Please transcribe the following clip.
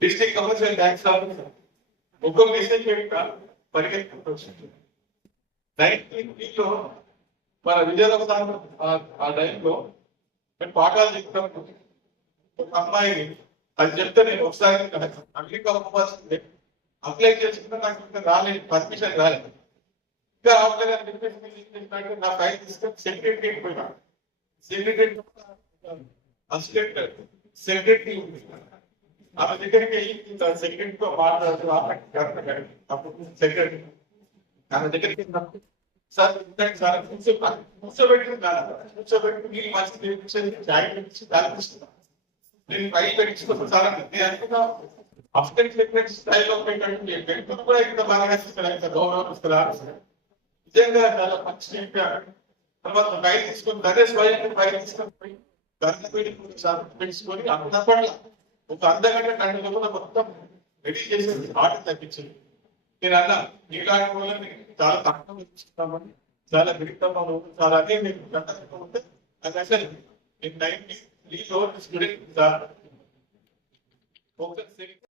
district commercial tax officer ఒక్కొక్క mission యొక్క పరిగెత్తుకుంటూ నైన్టీన్లో మన విజయనగరం సార్ ఆ- టైంలో మేము పాఠాలు చెప్తాం ఒక అమ్మాయిని అది చెప్తే నేను ఒకసారి అమెరికా పంపాల్సిందే అప్లై చేసుకుంటే నాకు ఇంకా రాలేదు పర్మిషన్ రాలేదు ఇంకా అప్లై అని చెప్పేసి నా ఫైల్ తీసుకొని సెక్రటరీ పోయినా सिग्निफिकेंट असिस्टेंट सेक्रेटरी आप देखेंगे सेक्रेटरी को बात आपको सेक्रेटरी आप देखेंगे सर तक सर उनसे उनसे बैठे ना उनसे बैठे मेरी मास्टर देव से चाय से दाल से लेकिन भाई पेरेंट्स को सारा देते हैं ना after secret style of paint के पेंट को पूरा एक दबाना है इस तरह का दौर और इस तरह से जंगल का पक्षी का తర్వాత బయట తీసుకొని ధరే స్వయం బయట తీసుకొని పోయి ధరణ పెట్టి సార్ పెట్టుకొని ఒక అర్ధగంట గంట కూడా మొత్తం రెడీ చేసి ఆట తగ్గించింది నేను అన్నా ఇలాంటి వాళ్ళని చాలా తక్కువ ఇస్తున్నామని చాలా మిగతా చాలా అదే నేను గంట ఉంటే అది అసలు నేను నైన్టీ త్రీలో స్టూడెంట్ ఒక